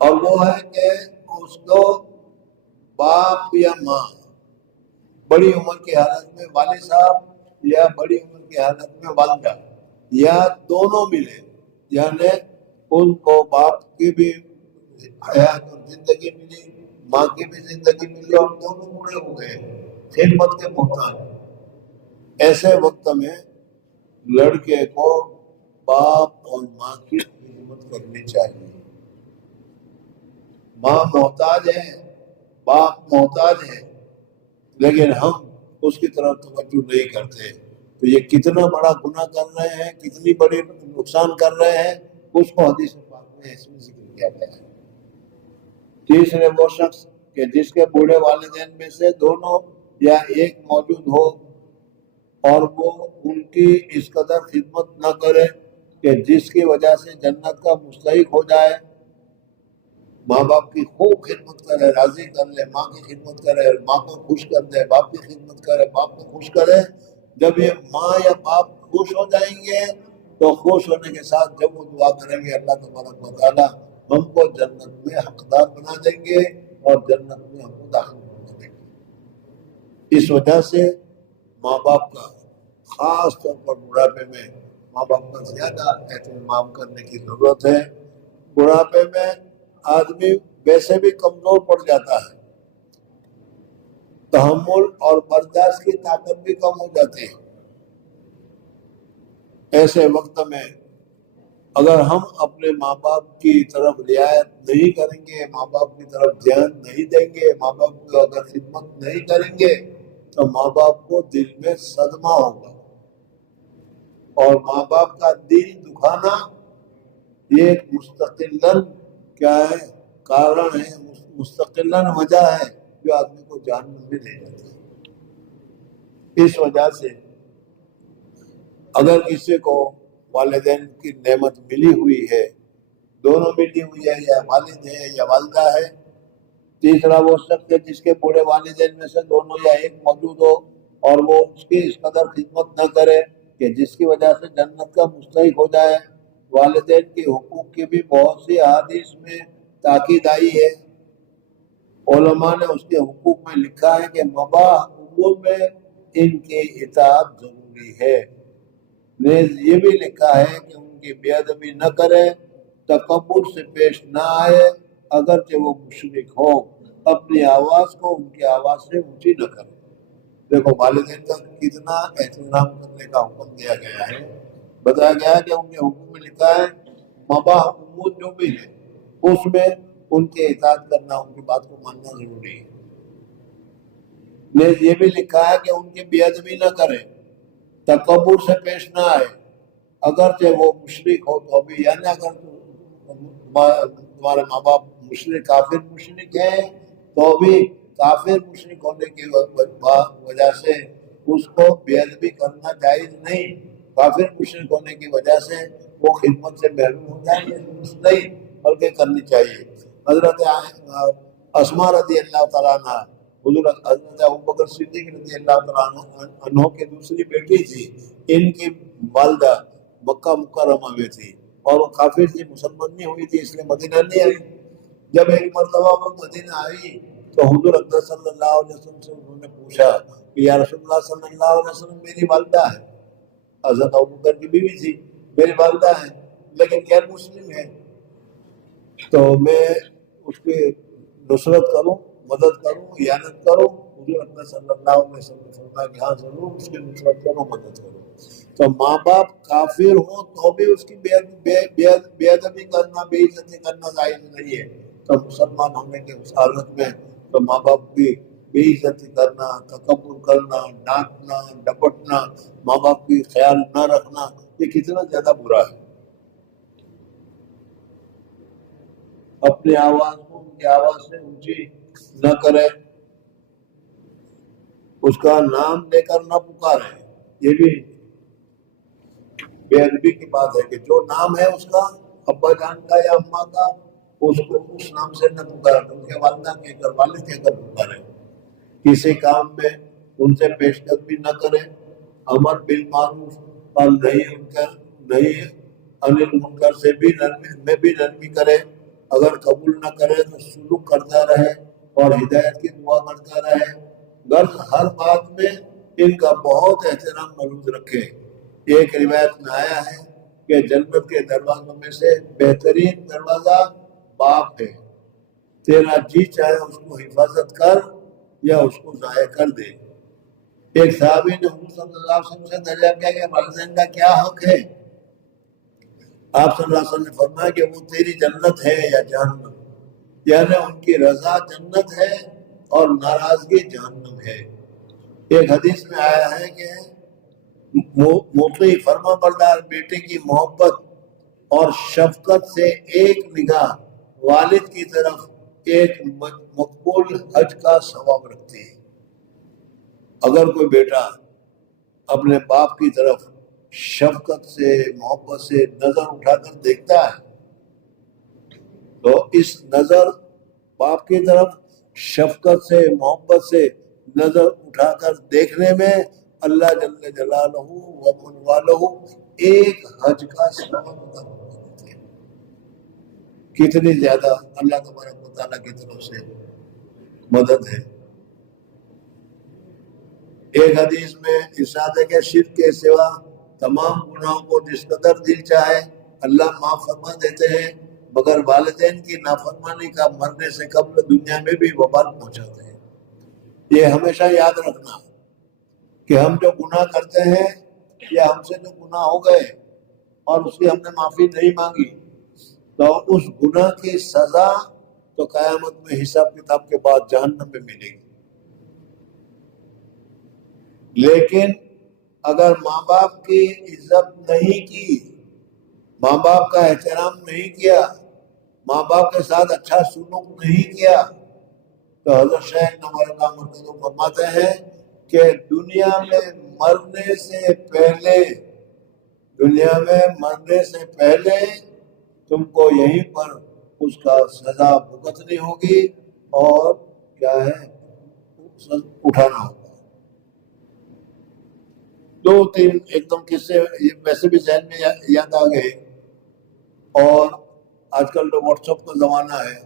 اور وہ ہے کہ اس کو باپ یا ماں بڑی عمر کی حالت میں والد صاحب یا بڑی عمر کی حالت میں والدہ یا دونوں ملے، یعنی ان کو باپ کی بھی حیات اور زندگی ملی، ماں کی بھی زندگی ملی اور دونوں بوڑھے ہو گئے خدمت کے محتاج. ایسے وقت میں لڑکے کو باپ اور ماں کی خدمت کرنی چاہیے. ماں محتاج ہے، باپ محتاج ہے، لیکن ہم اس کی طرف توجہ نہیں کرتے تو یہ کتنا بڑا گناہ کر رہے ہیں، کتنی بڑی نقصان کر رہے ہیں، اس کو حدیث پاک میں اس میں ذکر کیا گیا ہے. تیسرے وہ شخص کہ جس کے بوڑھے والدین میں سے دونوں یا ایک موجود ہو اور وہ ان کی اس قدر خدمت نہ کرے کہ جس کی وجہ سے جنت کا مستحق ہو جائے. ماں باپ کی خوب خدمت کرے، راضی کر لے، ماں کی خدمت کرے، ماں کو خوش کر دے، باپ کی خدمت کرے، باپ کو خوش کرے. جب یہ ماں یا باپ خوش ہو جائیں گے تو خوش ہونے کے ساتھ جب وہ دعا کریں گے اللہ تبارک و تعالیٰ ہم کو جنت میں حقدار بنا دیں گے اور جنت میں ہم کو داخل کر دیں گے. اس وجہ سے ماں باپ کا خاص طور پر بڑھاپے میں ماں باپ کا زیادہ اہتمام کرنے کی ضرورت ہے. بڑھاپے میں آدمی ویسے بھی کمزور پڑ جاتا ہے، تحمل اور برداشت کی طاقت بھی کم ہو جاتی ہے. ایسے وقت میں اگر ہم اپنے ماں باپ کی طرف رعایت نہیں کریں گے، ماں باپ کی طرف دھیان نہیں دیں گے، ماں باپ کی اگر خدمت نہیں کریں گے تو ماں باپ کو دل میں صدمہ ہوگا اور ماں باپ کا دل دکھانا یہ ایک مستقلاً کیا ہے کارن ہے، مستقلاً وجہ ہے جو آدمی کو جہنم میں لے جاتا ہے. اس وجہ سے اگر کسی کو والدین کی نعمت ملی ہوئی ہے، دونوں ملی ہوئی ہے، یا والد ہے یا والدہ ہے. تیسرا وہ شخص ہے جس کے بوڑھے والدین میں سے دونوں یا ایک موجود ہو اور وہ اس کی اس قدر خدمت نہ کرے کہ جس کی وجہ سے جنت کا مستحق ہو جائے. والدین کے حقوق کی بھی بہت سی احادیث میں تاکید آئی ہے. علماء نے اس کے حقوق میں لکھا ہے کہ مباح امور میں ان کی اطاعت ضروری ہے. نیز یہ بھی لکھا ہے کہ ان کی بے ادبی نہ کرے، تکبر سے پیش نہ آئے اگرچہ وہ مشرک ہو، اپنی آواز کو ان کی آواز سے اونچی نہ کرے. دیکھو والدین کا کتنا احترام کرنے کا حکم دیا گیا ہے. بتایا گیا ہے کہ ان کے حکم میں لکھا ہے مباح امور جو بھی ہے اس میں ان کے اطاعت کرنا، ان کی بات کو ماننا ضروری ہے. نیز یہ بھی لکھا ہے کہ ان کی بے ادبی نہ کرے، تکبر سے پیش نہ آئے اگرچہ وہ مشرک ہو تو بھی، یعنی اگر تمہارے ماں باپ مشرک کافر مشرک ہیں تو بھی کافر مشرک ہونے کی وجہ سے اس کو بے ادبی کرنا جائز نہیں. کافر مشرک ہونے کی وجہ سے وہ خدمت سے محروم ہو جائیں گے، نہیں بلکہ کرنی چاہیے. حضرت اسما رضی اللہ تعالیٰ عنہ حضور حضرت ابوبکر صدیق رضی اللہ تعالیٰ عنہ کی دوسری بیٹی تھی، ان کی والدہ مکہ مکرمہ میں تھی اور وہ کافر تھی، مسلمان نہیں ہوئی تھی، اس لیے مدینہ نہیں آئی۔ جب ایک مرتبہ وہ مدینہ آئی تو حضور اکرم صلی اللہ علیہ وسلم سے انہوں نے پوچھا کہ یا رسول اللہ صلی اللہ علیہ وسلم میری والدہ ہے، حضرت ابوبکر کی بیوی تھی، میری والدہ ہے لیکن غیر مسلم ہے، تو میں اس کی نصرت کروں، مدد کروں، اعانت کروں؟ حضور اکرم صلی اللہ علیہ وسلم نے فرمایا کہ ہاں ضرور اس کی نصرت کرو، مدد کرو۔ تو ماں باپ کافر ہوں تو بھی اس کی بے ادبی کرنا، بے عزتی کرنا جائز نہیں ہے۔ تو مسلمان ہونے کے اس حالت میں تو ماں باپ کی بے عزتی کرنا، تکبر کرنا، ڈانٹنا، ڈپٹنا، ماں باپ کی خیال نہ رکھنا، یہ کتنا زیادہ برا ہے۔ اپنی آواز کو ان کی آواز سے اونچی نہ کرے، اس کا نام لے کر نہ پکارے، یہ بھی بے ادبی کی بات ہے کہ جو نام ہے اس کا، ابا جان کا یا اماں کا، اس کو اس نام سے نہ پکارے، ان کے والدہ کہہ کر، والد کہہ کر پکارے۔ کسی کام میں ان سے پیش قدمی نہ کرے، امر بالمعروف اور نہیں انل منکر سے بھی نرمی کرے، اگر قبول نہ کرے تو سلوک کرتا رہے اور ہدایت کی دعا کرتا رہے، غرض ہر بات میں ان کا بہت احترام ملحوظ رکھے۔ ایک روایت میں آیا ہے کہ جنت کے دروازوں میں سے بہترین دروازہ باپ ہے، تیرا جی چاہے اس کو حفاظت کر یا اس کو ضائع کر دے۔ ایک صحابی نے حضور صلی اللہ علیہ وسلم سے دریافت کیا کہ والدین کا کیا حق ہے؟ آپ صلی اللہ علیہ وسلم نے فرمایا کہ وہ تیری جنت ہے یا جہنم، یعنی ان کی رضا جنت ہے اور ناراضگی جہنم ہے۔ ایک حدیث میں آیا ہے کہ مطیع فرما بردار بیٹے کی محبت اور شفقت سے ایک نگاہ والد کی طرف ایک مقبول حج کا ثواب رکھتی ہے۔ اگر کوئی بیٹا اپنے باپ کی طرف شفقت سے، محبت سے نظر اٹھا کر دیکھتا ہے تو اس نظر باپ کی طرف شفقت سے، محبت سے نظر اٹھا کر دیکھنے میں اللہ جل جلالہ و من والہ ایک حج کا ثواب عطا فرماتے ہیں۔ کتنی زیادہ اللہ تبارک و تعالیٰ کی طرف سے مدد ہے۔ ایک حدیث میں ارشاد ہے کہ شرک کے سوا تمام گناہوں کو جس قدر دل چاہے اللہ معاف فرما دیتے ہیں، مگر والدین کی نافرمانی کا مرنے سے قبل دنیا میں بھی وبال پہنچاتے ہیں۔ یہ ہمیشہ یاد رکھنا کہ ہم جو گناہ کرتے ہیں یا ہم سے جو گناہ ہو گئے اور اس کی ہم نے معافی نہیں مانگی تو اس گناہ کی سزا تو قیامت میں حساب کتاب کے بعد جہنم میں ملے گی۔ لیکن اگر ماں باپ کی عزت نہیں کی، ماں باپ کا احترام نہیں کیا، ماں باپ کے ساتھ اچھا سلوک نہیں کیا تو حضرت شیخ نور اللہ مرتضی فرماتے ہیں کہ دنیا میں مرنے سے پہلے تم کو یہیں پر اس کا سزا بھگتنی ہوگی اور کیا ہے اٹھانا ہوگا۔ دو تین ایک دم قصے ویسے بھی ذہن میں یاد آ گئے، اور آج کل تو واٹس ایپ کا زمانہ ہے،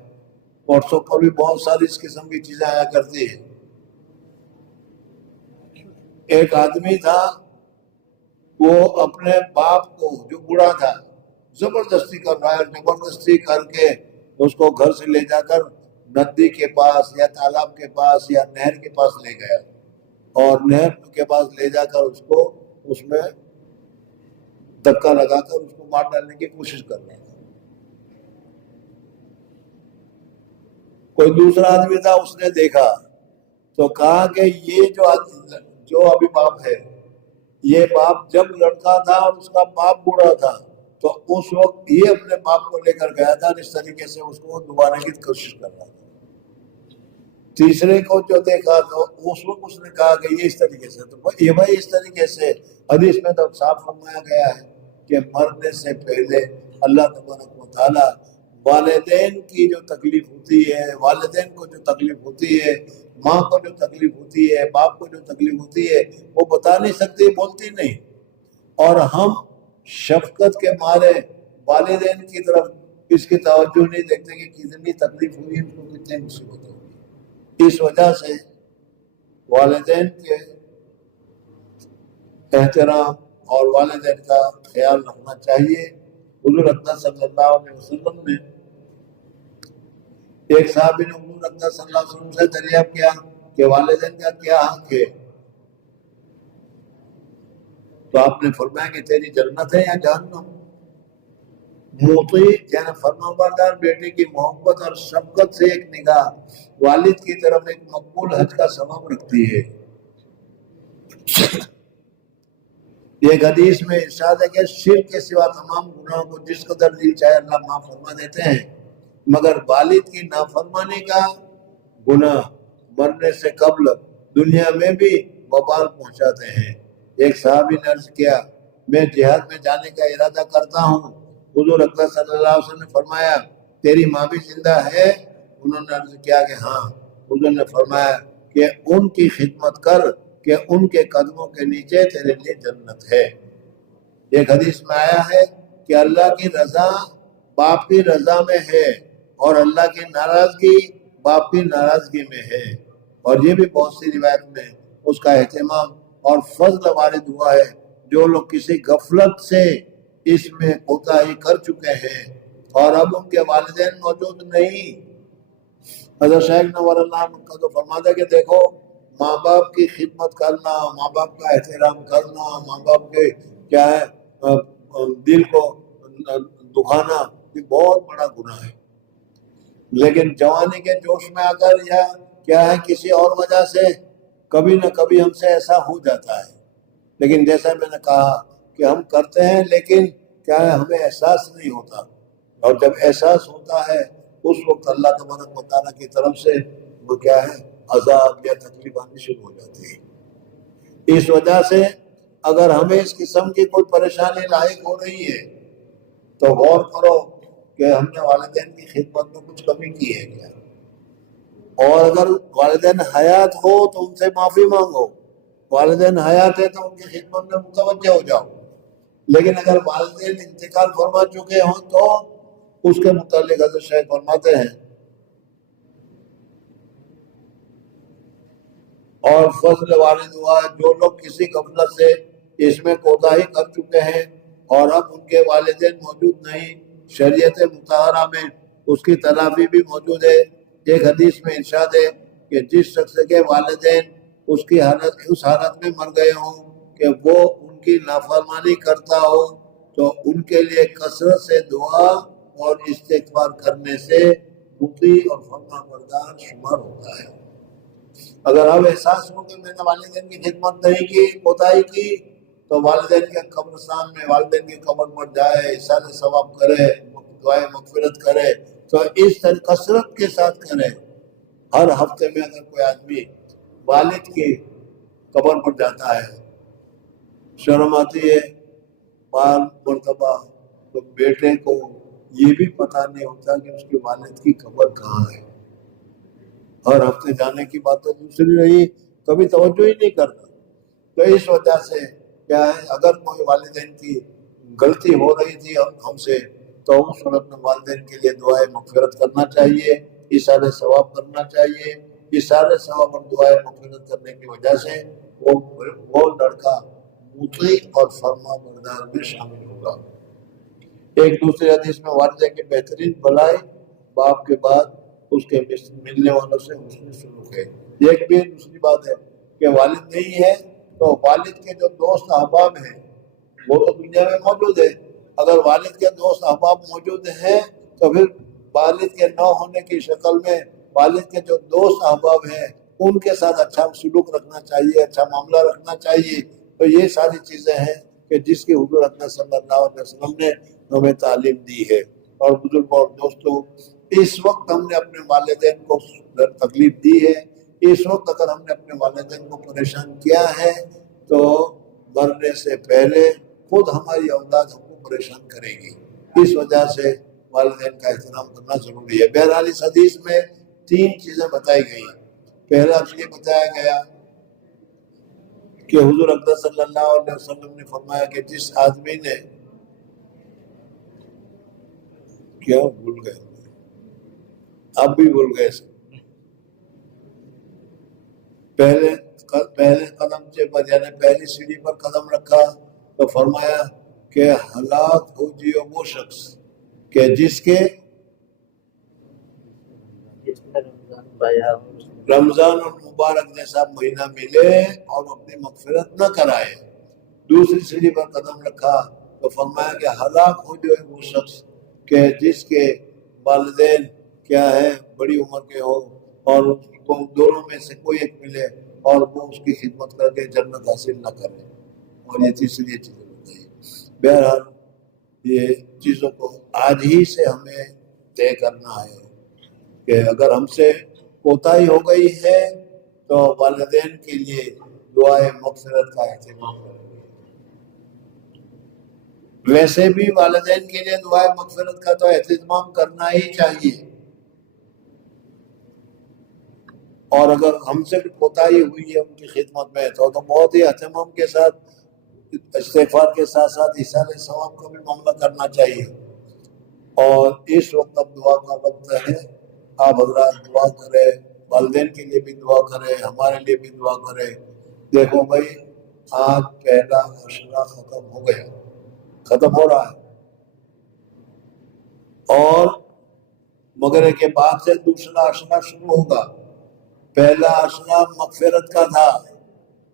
واٹس ایپ پر بھی بہت ساری اس قسم کی چیزیں آیا کرتی ہیں۔ ایک آدمی تھا، وہ اپنے باپ کو جو بوڑھا تھا زبردستی کر رہا ہے، زبردستی کر کے اس کو گھر سے لے جا کر ندی کے پاس یا تالاب کے پاس یا نہر کے پاس لے گیا، اور نہر کے پاس لے جا کر اس کو اس میں دھکا لگا کر اس کو مار ڈالنے کی کوشش کر رہا تھا۔ کوئی دوسرا آدمی تھا، اس نے دیکھا تو کہا کہ یہ جو ابھی باپ ہے، یہ باپ جب لڑکا تھا اور اس کا باپ بوڑھا تھا تو اس وقت یہ اپنے باپ کو لے کر گیا تھا، اس طریقے سے اس کو دبانے کی کوشش کر رہا تھا۔ تیسرے کو جو دیکھا تو اس وقت اس نے کہا کہ یہ اس طریقے سے، تو یہ بھائی اس طریقے سے حدیث میں تو صاف فرمایا گیا ہے کہ مرنے سے پہلے اللہ تبارک و تعالیٰ والدین کی جو تکلیف ہوتی ہے، والدین کو جو تکلیف ہوتی ہے، ماں کو جو تکلیف ہوتی ہے، باپ کو جو تکلیف ہوتی ہے، وہ بتا نہیں سکتی، بولتی نہیں، اور ہم شفقت کے مارے والدین کی طرف اس کی توجہ نہیں دیکھتے کہ کتنی تکلیف ہوئی، اس کو کتنی مصیبت ہوگی۔ اس وجہ سے والدین کے احترام اور والدین کا خیال رکھنا چاہیے۔ حضور اکرم صلی اللہ علیہ وسلم نے، ایک صحابی نے حضور اکرم صلی اللہ علیہ وسلم سے دریافت کیا کہ والدین کا کیا حق ہے، تو آپ نے فرمایا کہ تیری جنت ہے یا جہنم۔ مطیع یعنی فرمانبردار بیٹے کی محبت اور شفقت سے ایک نگاہ والد کی طرف ایک مقبول حج کا سبب رکھتی ہے۔ ایک حدیث میں ارشاد ہے کہ شرک کے سوا تمام گناہوں کو جس قدر دل چاہے اللہ معاف فرما دیتے ہیں، مگر والد کی نافرمانی کا گناہ مرنے سے قبل دنیا میں بھی وبال پہنچاتے ہیں۔ ایک صحابی نے عرض کیا، میں جہاد میں جانے کا ارادہ کرتا ہوں۔ حضور اکرم صلی اللہ علیہ وسلم نے فرمایا، تیری ماں بھی زندہ ہے؟ انہوں نے عرض کیا کہ ہاں۔ حضور نے فرمایا کہ ان کی خدمت کر کہ ان کے قدموں کے نیچے تیرے لیے جنت ہے۔ ایک حدیث میں آیا ہے کہ اللہ کی رضا باپ کی رضا میں ہے اور اللہ کی ناراضگی باپ کی ناراضگی میں ہے، اور یہ بھی بہت سی روایت میں اس کا اہتمام اور فضل وارد ہوا ہے۔ جو لوگ کسی غفلت سے اس میں کوتاہی کر چکے ہیں اور اب ان کے والدین موجود نہیں، حضرت شیخ نور اللہ کا تو فرماتا ہے کہ دیکھو، ماں باپ کی خدمت کرنا، ماں باپ کا احترام کرنا، ماں باپ کے کیا ہے دل کو دکھانا، یہ بہت بڑا گناہ ہے۔ لیکن جوانی کے جوش میں آ کر یا کیا ہے کسی اور وجہ سے کبھی نہ کبھی ہم سے ایسا ہو جاتا ہے، لیکن جیسا میں نے کہا کہ ہم کرتے ہیں لیکن کیا ہے ہمیں احساس نہیں ہوتا، اور جب احساس ہوتا ہے اس وقت اللہ تبارک و تعالیٰ کی طرف سے وہ کیا ہے عذاب یا تکلیف آنی شروع ہو جاتی ہے۔ اس وجہ سے اگر ہمیں اس قسم کی کوئی پریشانی لاحق ہو رہی ہے تو غور کرو کہ ہم نے والدین کی خدمت میں کچھ کمی کی ہے کیا، اور اگر والدین حیات ہو تو ان سے معافی مانگو، والدین حیات ہے تو ان کی خدمت میں متوجہ ہو جاؤ، لیکن اگر والدین انتقال فرما چکے ہوں تو اس کے متعلق حضرت شیخ فرماتے ہیں، اور فضل وارد ہوا ہے جو لوگ کسی غفلت سے اس میں کوتاہی کر چکے ہیں اور اب ان کے والدین موجود نہیں، شریعت مطہرہ میں اس کی تلافی بھی موجود ہے۔ ایک حدیث میں ارشاد ہے کہ جس شخص کے والدین اس حالت میں مر گئے ہوں کہ وہ ان کی نافرمانی کرتا ہو تو ان کے لیے کثرت سے دعا اور استغفار کرنے سے مطیع اور فرمانبردار شمار ہوتا ہے۔ اگر اب احساس ہو کہ میں نے والدین کی خدمت نہیں کی، کوتاہی کی، تو والدین کے قبرستان میں والدین کی قبر پر جائے، احسان ثواب کرے، دعائے مغفرت کرے، تو اس طرح کثرت کے ساتھ کرے۔ ہر ہفتے میں اگر کوئی آدمی والد کی قبر پر جاتا ہے، شرم آتی ہے بار مرتبہ، تو بیٹے کو یہ بھی پتہ نہیں ہوتا کہ اس کے والد کی قبر کہاں ہے۔ ہر ہفتے جانے کی بات تو دوسری رہی، کبھی توجہ ہی نہیں کرتا۔ تو اس وجہ سے کیا ہے اگر کوئی والدین کی غلطی ہو رہی تھی ہم سے تو اس صورت میں والدین کے لیے دعائیں مغفرت کرنا چاہیے، ایثار ثواب کرنا چاہیے۔ ایثار ثواب اور دعائیں مغفرت کرنے کی وجہ سے وہ لڑکا مطیع اور فرمانبردار میں شامل ہوگا۔ ایک دوسرے حدیث میں والدہ کی بہترین بھلائی باپ کے بعد اس کے ملنے والوں سے حسن سلوک ہے۔ ایک بھی دوسری بات ہے کہ والد نہیں ہے تو والد کے جو دوست احباب ہیں وہ تو دنیا میں موجود ہے، اگر والد کے دوست احباب موجود ہیں تو پھر والد کے نہ ہونے کی شکل میں والد کے جو دوست احباب ہیں ان کے ساتھ اچھا سلوک رکھنا چاہیے، اچھا معاملہ رکھنا چاہیے۔ تو یہ ساری چیزیں ہیں کہ جس کی حضور اکرم صلی اللہ علیہ وسلم نے ہمیں تعلیم دی ہے۔ اور بزرگوں اور دوستوں، اس وقت ہم نے اپنے والدین کو تکلیف دی ہے، اس وقت اگر ہم نے اپنے والدین کو پریشان کیا ہے تو مرنے سے پہلے خود ہماری اولاد ہم کو پریشان کرے گی۔ اس وجہ سے والدین کا احترام کرنا ضروری ہے۔ بہرحال اس حدیث میں 3 چیزیں بتائی گئی ہیں۔ پہلا تو یہ بتایا گیا کہ حضور اقدس صلی اللہ علیہ وسلم نے فرمایا کہ جس آدمی نے کیا بھول گئے، اب بھی بھول گئے، پہلے قدم پر یعنی پہلی سیڑھی پر قدم رکھا تو فرمایا کہ ہلاک ہو جیو وہ شخص کہ جس کے رمضان اور مبارک جیسا مہینہ ملے اور اپنی مغفرت نہ کرائے۔ دوسری سیڑھی پر قدم رکھا تو فرمایا کہ ہلاک ہو جو ہے وہ شخص کہ جس کے والدین کیا ہے بڑی عمر کے ہو اور تو دونوں میں سے کوئی ایک ملے اور وہ اس کی خدمت کر کے جنت حاصل نہ کرے، اور یہ تیسری چیزیں بتائی۔ بہرحال یہ چیزوں کو آج ہی سے ہمیں طے کرنا ہے کہ اگر ہم سے کوتاہی ہو گئی ہے تو والدین کے لیے دعائے مغفرت کا اہتمام کریں۔ ویسے بھی والدین کے لیے دعائے مغفرت کا تو اہتمام کرنا ہی چاہیے، اور اگر ہم سے کوتاہی ہوئی ہے ان کی خدمت میں تو بہت ہی اہتمام کے ساتھ استغفار کے ساتھ ساتھ ایصال ثواب کا بھی معاملہ کرنا چاہیے۔ اور اس وقت اب دعا کا وقت ہے، آپ حضرات دعا کریں، والدین کے لیے بھی دعا کریں، ہمارے لیے بھی دعا کریں۔ دیکھو بھائی، آج پہلا عشرہ ختم ہو گیا، ختم ہو رہا ہے، اور مغرب کے بعد سے دوسرا عشرہ شروع ہوگا۔ پہلا عشرہ مغفرت کا تھا،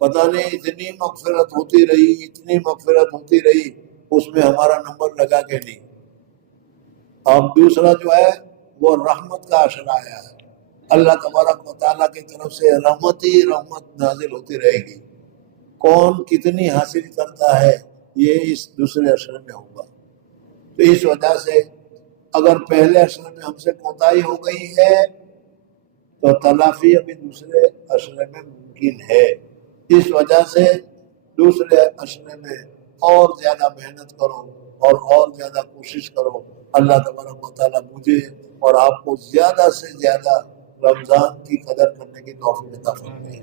پتہ نہیں اتنی مغفرت ہوتی رہی، اتنی مغفرت ہوتی رہی، اس میں ہمارا نمبر لگا کے نہیں۔ اب دوسرا جو ہے وہ رحمت کا عشرہ آیا ہے، اللہ تبارک و تعالیٰ کی طرف سے رحمت ہی رحمت نازل ہوتی رہے گی۔ کون کتنی حاصل کرتا ہے یہ اس دوسرے عشرے میں ہوگا۔ تو اس وجہ سے اگر پہلے عشرے میں ہم سے کوتاہی ہو گئی ہے تو تلافی ابھی دوسرے عشرے میں ممکن ہے۔ اس وجہ سے دوسرے عشرے میں اور زیادہ محنت کرو اور زیادہ کوشش کرو۔ اللہ تبارک و تعالیٰ مجھے اور آپ کو زیادہ سے زیادہ رمضان کی قدر کرنے کی توفیق عطا فرمائے۔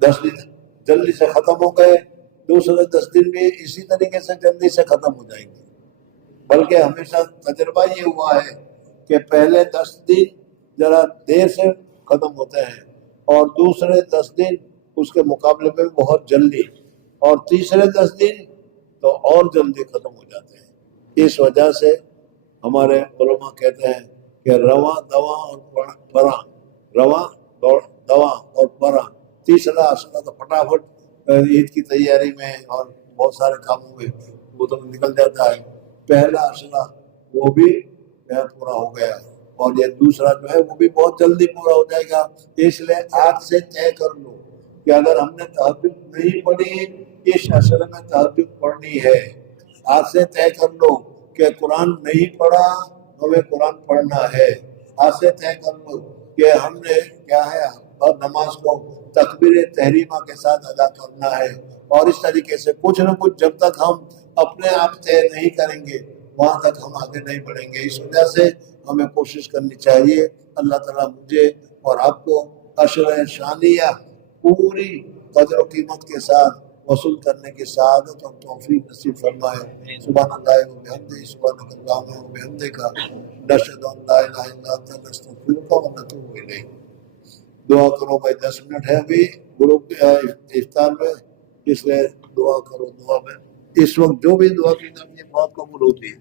10 دن جلدی سے ختم ہو گئے، دوسرے 10 دن بھی اسی طریقے سے جلدی سے ختم ہو جائیں گے، بلکہ ہمیشہ تجربہ یہ ہوا ہے کہ پہلے 10 دن ذرا دیر سے ختم ہوتے ہیں اور دوسرے 10 دن اس کے مقابلے میں بہت جلدی، اور تیسرے 10 دن تو اور جلدی ختم ہو جاتے ہیں۔ اس وجہ سے ہمارے علماء کہتے ہیں کہ رواں دواں اور پراں، رواں دواں اور پراں، تیسرا عشرہ تو فٹافٹ عید کی تیاری میں اور بہت سارے کاموں میں وہ تو نکل جاتا ہے، پہلا عشرہ وہ بھی پورا ہو گیا، اور یہ دوسرا جو ہے وہ بھی بہت جلدی پورا ہو جائے گا۔ اس لیے آج سے طے کر لو کہ اگر ہم نے تہجد نہیں پڑھی، اس عشرے میں تہجد پڑھنی ہے۔ آج سے طے کر لو کہ قرآن نہیں پڑھا، ہمیں قرآن پڑھنا ہے۔ آج سے طے کر لو کہ ہم نے کیا ہے اور نماز کو تکبیر تحریمہ کے ساتھ ادا کرنا ہے، اور اس طریقے سے کچھ نہ کچھ جب تک ہم اپنے آپ طے نہیں کریں گے وہاں تک ہم آگے نہیں بڑھیں گے۔ اس وجہ سے ہمیں کوشش کرنی چاہیے۔ اللہ تعالیٰ مجھے اور آپ کو عشرہ شانیہ پوری قدر و قیمت کے ساتھ وصول کرنے کی سعادت اور توفیق نصیب فرمائے۔ سبحان اللہ و بحمدہ، سبحانک اللہم و بحمدک، نشہد ان لا الہ الا انت، نستغفرک و نتوب الیک۔ دعا کرو بھائی، 10 منٹ ہے ابھی گروپ افطار میں، اس لیے دعا کرو۔ دعا میں اس وقت جو بھی دعا کی جاتی ہے بہت قبول ہوتی ہے۔